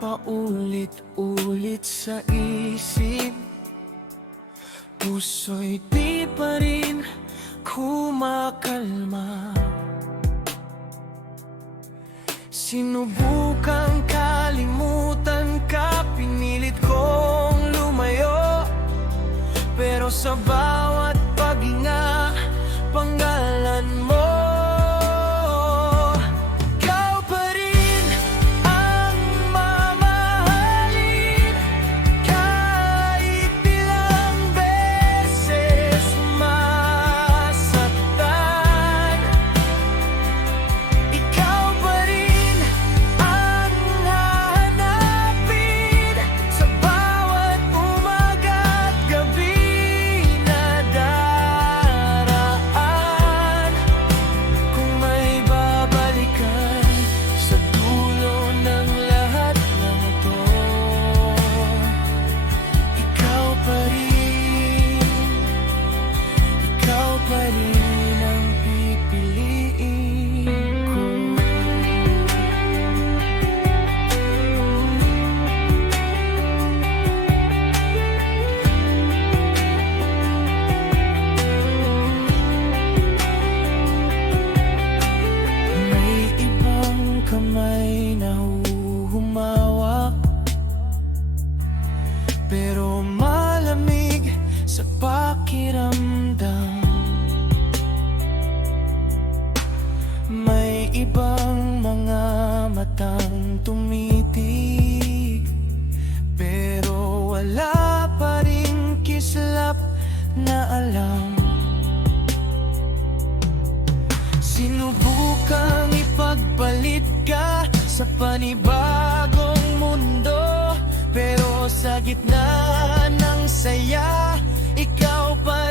paulit-ulit sa isip. Puso'y di pa rin kumakalma. Sinubukang kalimutan ka, pinilit kong lumayo, pero sa bawat paghinga, panggalan mo. Ikaw pa rin ang mamahalin, kahit ilang beses masaktan. Ikaw pa rin ang hahanapin sa bawat umaga at gabi na daraan. Kung may babalikan sa dulo ng lahat ng ito, ikaw pa rin ang pipiliin ko. May ibang kamay na humawak, pero malamig sa pakiramdam. May ibang mga matang tumitig, pero wala pa ring kislap na alam. Sinubukang ipagpalit ka sa panibagong mundo, pero sa gitna ng saya, ikaw pa